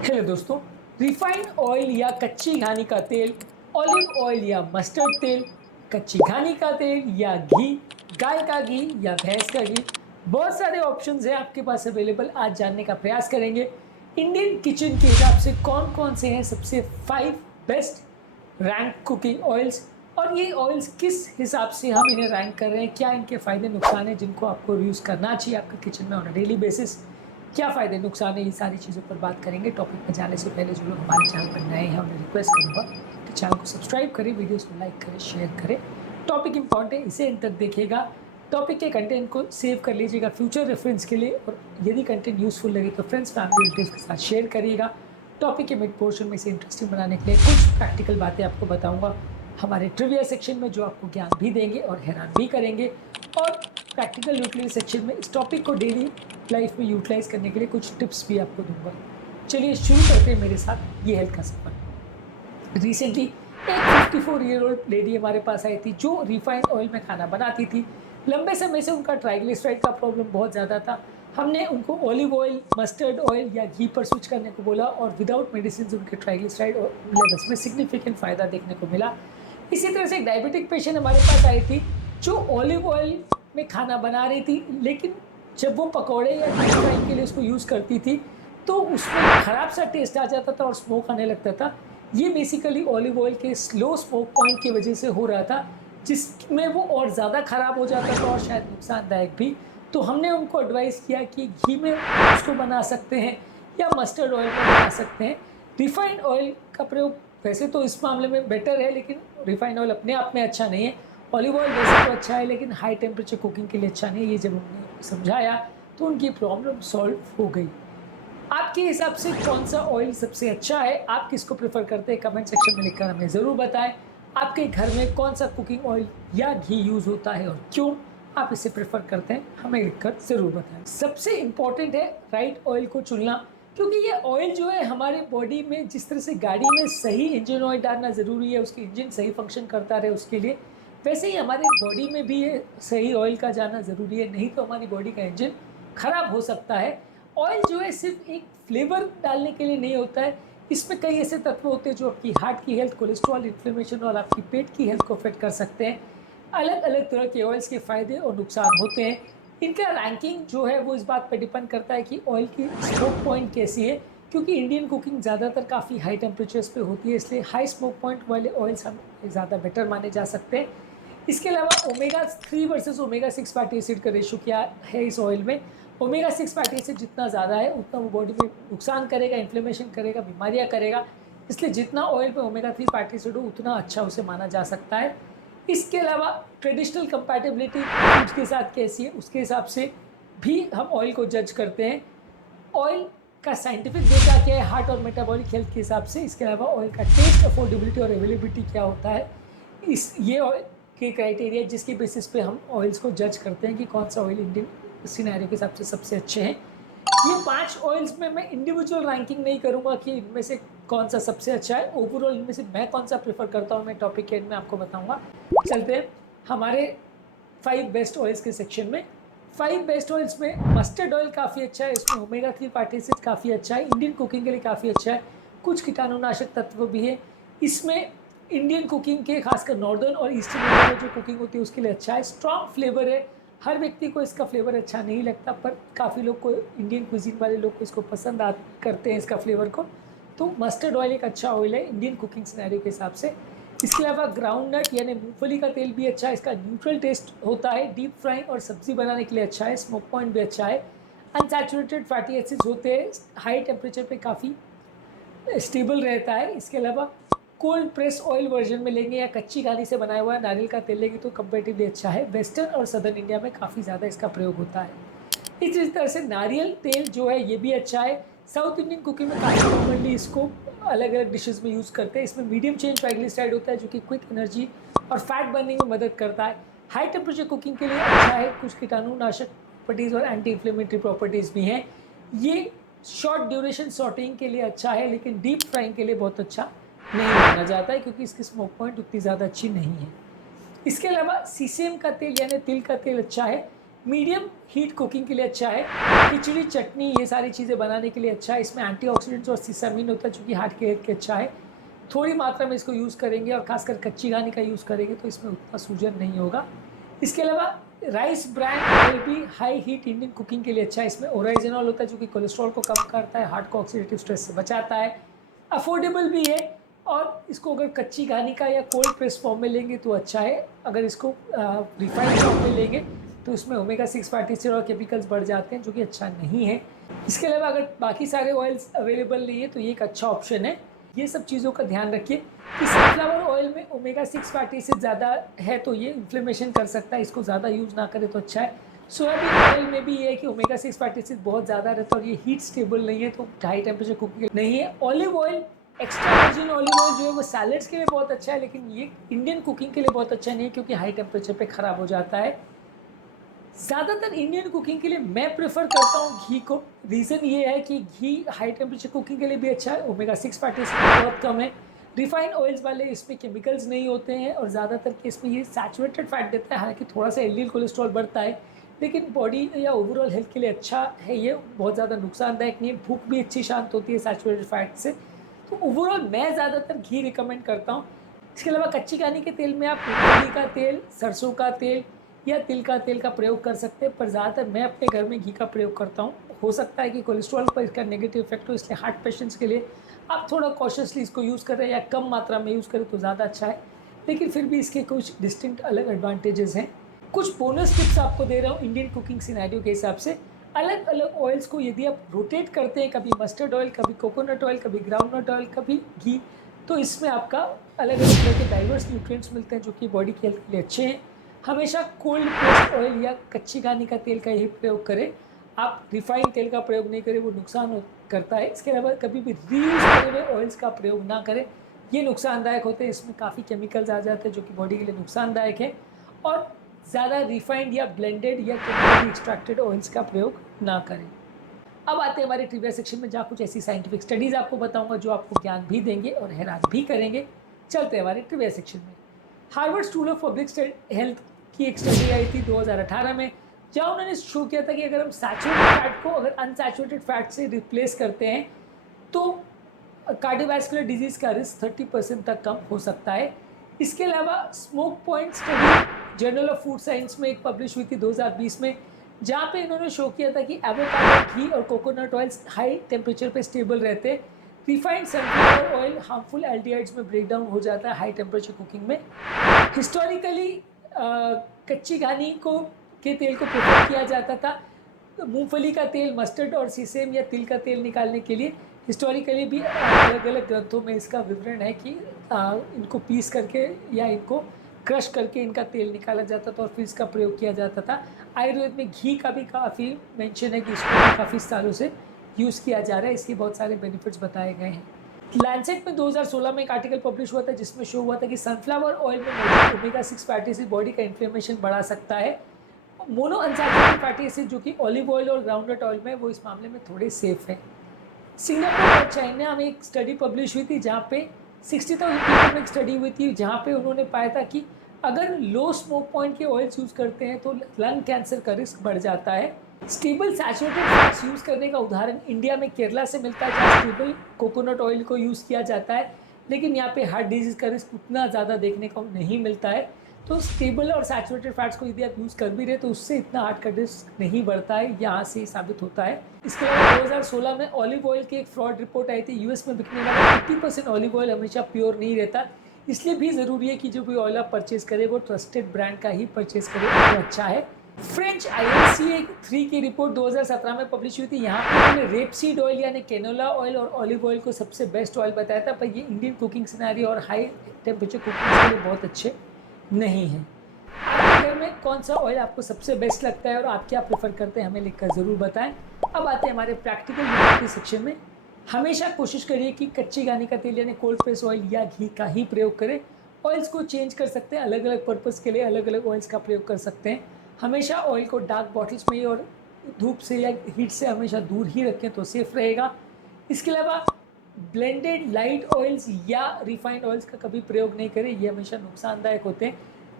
Hello दोस्तों। Refined oil या कच्ची घानी का तेल, ऑलिव ऑयल या मस्टर्ड तेल, कच्ची घानी का तेल या घी, गाय का घी या भैंस का घी, बहुत सारे ऑप्शंस हैं आपके पास अवेलेबल। आज जानने का प्रयास करेंगे इंडियन किचन के हिसाब से कौन कौन से हैं सबसे 5 बेस्ट रैंक कुकिंग ऑयल्स, और ये ऑयल्स किस हिसाब से हम इन्हें रैंक कर रहे हैं, क्या इनके फायदे नुकसान हैं जिनको आपको यूज़ करना चाहिए आपके किचन में ऑन अ डेली बेसिस, क्या फ़ायदे नुकसान है, ये सारी चीज़ों पर बात करेंगे। टॉपिक में जाने से पहले जो लोग हमारे चैनल पर नए हैं उन्हें रिक्वेस्ट करूँगा कि चैनल को सब्सक्राइब करें, वीडियोस को लाइक करें, शेयर करें। टॉपिक इंपॉर्टेंट है, इसे एंड तक देखिएगा। टॉपिक के कंटेंट को सेव कर लीजिएगा फ्यूचर रेफरेंस के लिए, और यदि कंटेंट यूजफुल लगे तो फ्रेंड्स फैमिली रिलेटिव्स के साथ शेयर करिएगा। टॉपिक के मिड पोर्शन में इसे इंटरेस्टिंग बनाने के लिए कुछ प्रैक्टिकल बातें आपको बताऊंगा हमारे ट्रिविया सेक्शन में, जो आपको ज्ञान भी देंगे और हैरान भी करेंगे, और प्रैक्टिकल यूटिलिटी सेक्शन में इस टॉपिक को डेली लाइफ में यूटिलाइज करने के लिए कुछ टिप्स भी आपको दूंगा। चलिए शुरू करते हैं मेरे साथ ये हेल्थ का सफर। रिसेंटली एक 54 ईयर ओल्ड लेडी हमारे पास आई थी जो रिफाइंड ऑयल में खाना बनाती थी। लंबे समय से उनका ट्राइग्लिसराइड का प्रॉब्लम बहुत ज़्यादा था। हमने उनको ऑलिव ऑयल, मस्टर्ड ऑयल या घी पर स्विच करने को बोला, और विदाउट मेडिसिन उनके ट्राइग्लिसराइड लेवल्स में सिग्निफिकेंट फ़ायदा देखने को मिला। इसी तरह से एक डायबिटिक पेशेंट हमारे पास आई थी जो ऑलिव ऑयल में खाना बना रही थी, लेकिन जब वो पकौड़े या डीप फ्राइंग के लिए उसको यूज़ करती थी तो उसमें ख़राब सा टेस्ट आ जाता था और स्मोक आने लगता था। ये बेसिकली ऑलिव ऑयल के स्लो स्मोक पॉइंट की वजह से हो रहा था, जिसमें वो और ज़्यादा ख़राब हो जाता था और शायद नुकसानदायक भी। तो हमने उनको एडवाइस किया कि घी में उसको बना सकते हैं या मस्टर्ड ऑयल में बना सकते हैं। रिफाइंड ऑयल का प्रयोग वैसे तो इस मामले में बेटर है, लेकिन रिफाइंड ऑयल अपने आप में अच्छा नहीं है। ऑलिव ऑयल वैसे तो अच्छा है, लेकिन हाई टेम्परेचर कुकिंग के लिए अच्छा नहीं है। ये जब हमने समझाया तो उनकी प्रॉब्लम सॉल्व हो गई। आपके हिसाब से कौन सा ऑयल सबसे अच्छा है, आप किसको प्रेफर करते हैं, कमेंट सेक्शन में लिखकर हमें ज़रूर बताएं। आपके घर में कौन सा कुकिंग ऑयल या घी यूज़ होता है और क्यों आप इसे प्रेफर करते हैं, हमें लिखकर ज़रूर बताएं। सबसे इम्पॉर्टेंट है राइट ऑयल को चुनना, क्योंकि ये ऑयल जो है हमारे बॉडी में, जिस तरह से गाड़ी में सही इंजन ऑयल डालना ज़रूरी है, उसकी इंजन सही फंक्शन करता रहे उसके लिए, वैसे ही हमारे बॉडी में भी ये सही ऑयल का जाना ज़रूरी है, नहीं तो हमारी बॉडी का इंजन खराब हो सकता है। ऑयल जो है सिर्फ एक फ्लेवर डालने के लिए नहीं होता है, इसमें कई ऐसे तत्व होते हैं जो आपकी हार्ट की हेल्थ, कोलेस्ट्रॉल, इन्फ्लेमेशन और आपकी पेट की हेल्थ को अफेक्ट कर सकते हैं। अलग अलग तरह के ऑयल्स के फ़ायदे और नुकसान होते हैं। इनका रैंकिंग जो है वो इस बात पर डिपेंड करता है कि ऑयल की स्मोक पॉइंट कैसी है, क्योंकि इंडियन कुकिंग ज़्यादातर काफ़ी हाई टेम्परेचर्स पे होती है, इसलिए हाई स्मोक पॉइंट वाले ऑयल्स हम ज़्यादा बेटर माने जा सकते हैं। इसके अलावा omega 3 versus omega 6 fatty acid का रेशो क्या है इस ऑयल में। ओमेगा 6 फैटी एसिड जितना ज़्यादा है उतना वो बॉडी में नुकसान करेगा, इन्फ्लेमेशन करेगा, बीमारियां करेगा। इसलिए जितना ऑयल में ओमेगा 3 फैटी एसिड हो उतना अच्छा उसे माना जा सकता है। इसके अलावा ट्रेडिशनल कंपैटिबिलिटी फूड्स के साथ कैसी है उसके हिसाब से भी हम ऑयल को जज करते हैं। ऑयल का साइंटिफिक डेटा क्या है हार्ट और मेटाबॉलिक हेल्थ के हिसाब से। इसके अलावा ऑयल का टेस्ट, अफोर्डेबिलिटी और अवेलेबिलिटी क्या होता है, इस ये ऑयल के क्राइटेरिया जिसके बेसिस पे हम ऑयल्स को जज करते हैं कि कौन सा ऑयल इंडियन सिनेरियो के हिसाब से सबसे अच्छे हैं। ये 5 ऑयल्स में मैं इंडिविजुअल रैंकिंग नहीं करूंगा कि इनमें से कौन सा सबसे अच्छा है, ओवरऑल इनमें से मैं कौन सा प्रेफर करता हूँ मैं टॉपिक के एंड में आपको बताऊंगा। चलते हैं हमारे 5 बेस्ट ऑयल्स के सेक्शन में। 5 बेस्ट ऑयल्स में मस्टर्ड ऑयल काफ़ी अच्छा है, इसमें ओमेगा 3 फैटी एसिड काफ़ी अच्छा है, इंडियन कुकिंग के लिए काफ़ी अच्छा है, कुछ कीटाणुनाशक तत्व भी है इसमें। इंडियन कुकिंग के खासकर नॉर्दर्न और ईस्टर्न इंडिया में जो कुकिंग होती है उसके लिए अच्छा है। स्ट्रॉन्ग फ्लेवर है, हर व्यक्ति को इसका फ्लेवर अच्छा नहीं लगता, पर काफ़ी लोग को, इंडियन क्विजीन वाले लोग को इसको पसंद करते हैं इसका फ्लेवर को। तो मस्टर्ड ऑयल एक अच्छा ऑयल है इंडियन कुकिंग सिनेरियो के हिसाब से। इसके अलावा ग्राउंड नट यानी मूंगफली का तेल भी अच्छा है, इसका न्यूट्रल टेस्ट होता है, डीप फ्राइंग और सब्जी बनाने के लिए अच्छा है, स्मोक पॉइंट भी अच्छा है। अनसैचुरेटेड फैटी एसिड्स होते हैं, हाई टेम्परेचर पे काफ़ी स्टेबल रहता है। इसके अलावा कोल्ड प्रेस ऑयल वर्जन में लेंगे या कच्ची घानी से बनाया हुआ नारियल का तेल लेंगे तो कंपेरेटिवली अच्छा है। वेस्टर्न और सदर्न इंडिया में काफ़ी ज़्यादा इसका प्रयोग होता है। इसी तरह से नारियल तेल जो है ये भी अच्छा है। साउथ इंडियन कुकिंग में काफ़ी कॉमनली इसको अलग अलग डिशेस में यूज़ करते हैं। इसमें मीडियम चेन ट्राइग्लिसराइड होता है जो कि क्विक एनर्जी और फैट बर्निंग में मदद करता है। हाई टेम्परेचर कुकिंग के लिए अच्छा है, कुछ कीटाणुनाशक प्रॉपर्टीज़ और एंटी इन्फ्लेमेटरी प्रॉपर्टीज़ भी हैं। ये शॉर्ट ड्यूरेशन सॉटिंग के लिए अच्छा है, लेकिन डीप फ्राइंग के लिए बहुत अच्छा नहीं माना जाता है क्योंकि इसकी स्मोक पॉइंट उतनी ज़्यादा अच्छी नहीं है। इसके अलावा सीसेम का तेल यानी तिल का तेल अच्छा है, मीडियम हीट कुकिंग के लिए अच्छा है। खिचड़ी, चटनी, ये सारी चीज़ें बनाने के लिए अच्छा है। इसमें एंटीऑक्सीडेंट्स और सिसामिन होता है जो कि हार्ट के हेल्थ के अच्छा है। थोड़ी मात्रा में इसको यूज़ करेंगे और खासकर कच्ची घानी का यूज़ करेंगे तो इसमें उतना सूजन नहीं होगा। इसके अलावा राइस ब्रांड ऑयल भी हाई हीट इंडियन कुकिंग के लिए अच्छा है। इसमें ओरिजिनल होता है जो कि कोलेस्ट्रॉल को कम करता है, हार्ट को ऑक्सीडेटिव स्ट्रेस से बचाता है, अफोर्डेबल भी है। और इसको अगर कच्ची घानी का या कोल्ड प्रेस फॉर्म में लेंगे तो अच्छा है। अगर इसको रिफाइंड फॉर्म में लेंगे तो इसमें ओमेगा 6 फैटी एसिड और केमिकल्स बढ़ जाते हैं जो कि अच्छा नहीं है। इसके अलावा अगर बाकी सारे ऑयल्स अवेलेबल नहीं है तो ये एक अच्छा ऑप्शन है। ये सब चीज़ों का ध्यान रखिए कि सनफ्लावर ऑयल में ओमेगा 6 फैटी एसिड ज़्यादा है तो ये इन्फ्लेमेशन कर सकता है, इसको ज़्यादा यूज़ ना करें तो अच्छा है। सोयाबीन ऑयल में भी ये है कि ओमेगा 6 फैटी एसिड बहुत ज़्यादा रहता है और ये हीट स्टेबल नहीं है तो हाई टेम्परेचर कुकिंग नहीं है। Olive oil, extra virgin olive oil जो है वो सैलड्स के लिए बहुत अच्छा है, लेकिन ये इंडियन कुकिंग के लिए बहुत अच्छा नहीं है क्योंकि हाई टेम्परेचर पे ख़राब हो जाता है। ज़्यादातर इंडियन कुकिंग के लिए मैं प्रेफर करता हूँ घी को। रीज़न ये है कि घी हाई टेम्परेचर कुकिंग के लिए भी अच्छा है, ओमेगा 6 फैटी एसिड बहुत कम है, रिफाइंड ऑयल्स वाले इसमें केमिकल्स नहीं होते हैं और ज़्यादातर केस में ये सैचुरेटेड फैट देता है। हालांकि थोड़ा सा एलडीएल कोलेस्ट्रॉल बढ़ता है लेकिन बॉडी या ओवरऑल हेल्थ के लिए अच्छा है, ये बहुत ज़्यादा नुकसानदायक नहीं है। भूख भी अच्छी शांत होती है सैचुरेटेड फैट से। तो ओवरऑल मैं ज़्यादातर घी रिकमेंड करता हूँ। इसके अलावा कच्ची घानी के तेल में आप मूंगफली का तेल, सरसों का तेल या तिल का तेल का प्रयोग कर सकते हैं, पर ज़्यादातर मैं अपने घर में घी का प्रयोग करता हूँ। हो सकता है कि कोलेस्ट्रॉल पर इसका नेगेटिव इफेक्ट हो, इसलिए हार्ट पेशेंट्स के लिए आप थोड़ा कॉशियसली इसको यूज़ करें या कम मात्रा में यूज़ करें तो ज़्यादा अच्छा है, लेकिन फिर भी इसके कुछ डिस्टिंक्ट अलग एडवांटेजेस हैं। कुछ बोनस टिप्स आपको दे रहा हूँ इंडियन कुकिंग सिनेरियो के हिसाब से। अलग अलग ऑयल्स को यदि आप रोटेट करते हैं, कभी मस्टर्ड ऑयल, कभी कोकोनट ऑयल, कभी ग्राउंडनट ऑयल, कभी घी, तो इसमें आपका अलग अलग तरह के डाइवर्स न्यूट्रिएंट्स मिलते हैं जो कि बॉडी की हेल्थ के लिए अच्छे हैं। हमेशा कोल्ड प्रेस्ड ऑयल या कच्ची घानी का तेल का ही प्रयोग करें। आप रिफाइंड तेल का प्रयोग नहीं करें, वो करता है। इसके अलावा कभी भी रीयूज करे हुए ऑयल्स का प्रयोग ना करें, ये नुकसानदायक होते हैं। इसमें काफ़ी केमिकल्स आ जाते हैं जो कि बॉडी के लिए नुकसानदायक है। और ज़्यादा रिफाइंड या ब्लेंडेड या केमिकली एक्सट्रैक्टेड ऑयल्स का प्रयोग ना करें। अब आते हैं हमारे ट्रिविया सेक्शन में, जहाँ कुछ ऐसी साइंटिफिक स्टडीज़ आपको बताऊंगा जो आपको ज्ञान भी देंगे और हैरान भी करेंगे। चलते हैं हमारे ट्रिविया सेक्शन में। Harvard school of public health की एक स्टडी आई थी 2018 में, जहाँ उन्होंने शो किया था कि अगर हम सैचुरेटेड फैट को अगर अनसैचुरेटेड फैट से रिप्लेस करते हैं तो कार्डियोवैस्कुलर डिजीज़ का रिस्क 30% तक कम हो सकता है। इसके अलावा smoke point study journal of food science में एक पब्लिश हुई थी 2020 में, जहाँ पे इन्होंने शो किया था कि एवोकाडो, घी और कोकोनट ऑयल्स हाई टेम्परेचर पे स्टेबल रहते हैं। Refined sunflower oil harmful aldehydes में ब्रेक डाउन हो जाता है हाई टेम्परेचर कुकिंग में। हिस्टोरिकली कच्ची घानी को के तेल को प्रेफर किया जाता था मूंगफली का तेल, मस्टर्ड और सीसेम या तिल का तेल निकालने के लिए। हिस्टोरिकली भी अलग अलग ग्रंथों में इसका विवरण है कि इनको पीस करके या इनको क्रश करके इनका तेल निकाला जाता था और फिर इसका प्रयोग किया जाता था। आयुर्वेद में घी का भी काफ़ी मेंशन है कि इसको भी काफ़ी सालों से यूज़ किया जा रहा है, इसके बहुत सारे बेनिफिट्स बताए गए हैं। लैंसेट में 2016 में एक आर्टिकल पब्लिश हुआ था जिसमें शो हुआ था कि सनफ्लावर ऑयल में मौजूद ओमेगा 6 फैटी एसिड बॉडी का इन्फ्लेमेशन बढ़ा सकता है। मोनो अनसैचुरेटेड फैटी एसिड जो कि ऑलिव ऑयल और ग्राउंडनट ऑयल में, वो इस मामले में थोड़े सेफ है। सिंगापुर और चाइना में एक स्टडी पब्लिश हुई थी जहाँ पे 60,000 पीपल में एक स्टडी हुई थी, जहाँ पे उन्होंने पाया था कि अगर लो स्मोक पॉइंट के ऑयल्स यूज़ करते हैं तो लंग कैंसर का रिस्क बढ़ जाता है। स्टेबल सैचुरेटेड फैट्स यूज़ करने का उदाहरण इंडिया में केरला से मिलता है, जहाँ स्टेबल कोकोनट ऑयल को यूज़ किया जाता है, लेकिन यहाँ पे हार्ट डिजीज़ का रिस्क उतना ज़्यादा देखने को नहीं मिलता है। तो स्टेबल और सैचुरेटेड फैट्स को यदि आप यूज़ कर भी रहे तो उससे इतना हार्ट का रिस्क नहीं बढ़ता है, यहाँ से साबित होता है। इसके अलावा 2016 में ऑलिव ऑयल की एक फ्रॉड रिपोर्ट आई थी। यूएस में बिकने वाला 80% ऑलिव ऑयल हमेशा प्योर नहीं रहता, इसलिए भी ज़रूरी है कि जो भी ऑयल आप परचेज करें वो ट्रस्टेड ब्रांड का ही परचेज करें तो अच्छा है। फ्रेंच INC 3 की रिपोर्ट 2017 में पब्लिश हुई थी। यहाँ पर उन्होंने रेपसीड ऑयल यानी कैनोला ऑयल और ऑलिव ऑयल को सबसे बेस्ट ऑयल बताया था, पर ये इंडियन कुकिंग सिनेरियो और हाई टेम्परेचर कुकिंग के लिए बहुत अच्छे नहीं है। आपके घर में कौन सा ऑयल आपको सबसे बेस्ट लगता है और आप क्या प्रेफर करते हैं, हमें लिखकर ज़रूर बताएं। अब आते हैं हमारे प्रैक्टिकल यूटिलिटी सेक्शन में। हमेशा कोशिश करिए कि कच्ची घानी का तेल यानी कोल्ड प्रेस ऑयल या घी का ही प्रयोग करें। ऑयल्स को चेंज कर सकते हैं, अलग अलग पर्पज़ के लिए अलग अलग ऑयल्स का प्रयोग कर सकते हैं। हमेशा ऑयल को डार्क बॉटल्स में और धूप से या हीट से हमेशा दूर ही रखें तो सेफ़ रहेगा। इसके अलावा ब्लेंडेड लाइट ऑयल्स या रिफाइंड ऑयल्स का कभी प्रयोग नहीं करें, ये हमेशा नुकसानदायक होते हैं।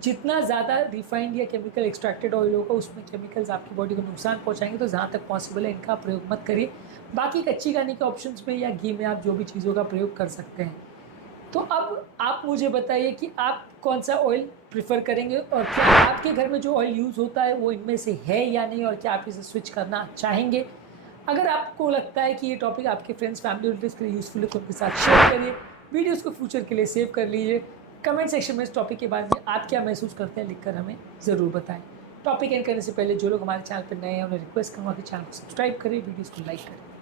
जितना ज़्यादा रिफाइंड या केमिकल एक्सट्रैक्टेड ऑयल होगा उसमें केमिकल्स आपकी बॉडी को नुकसान पहुंचाएंगे, तो जहाँ तक पॉसिबल है इनका प्रयोग मत करिए। बाकी कच्ची घानी के ऑप्शंस में या घी में आप जो भी चीज़ों का प्रयोग कर सकते हैं। तो अब आप मुझे बताइए कि आप कौन सा ऑयल प्रेफर करेंगे और क्या आपके घर में जो ऑयल यूज़ होता है वो इनमें से है या नहीं, और क्या आप इसे स्विच करना चाहेंगे। अगर आपको लगता है कि ये टॉपिक आपके फ्रेंड्स फैमिली रिलेटिव्स के लिए यूज़फुल है तो उनके साथ शेयर करिए, वीडियोज़ को फ्यूचर के लिए सेव कर लीजिए। कमेंट सेक्शन में इस टॉपिक के बारे में आप क्या महसूस करते हैं लिखकर हमें ज़रूर बताएं। टॉपिक एंड करने से पहले जो लोग हमारे चैनल पर नए हैं उन्हें रिक्वेस्ट करूँगा कि चैनल को सब्सक्राइब करें, वीडियोज़ को लाइक करें।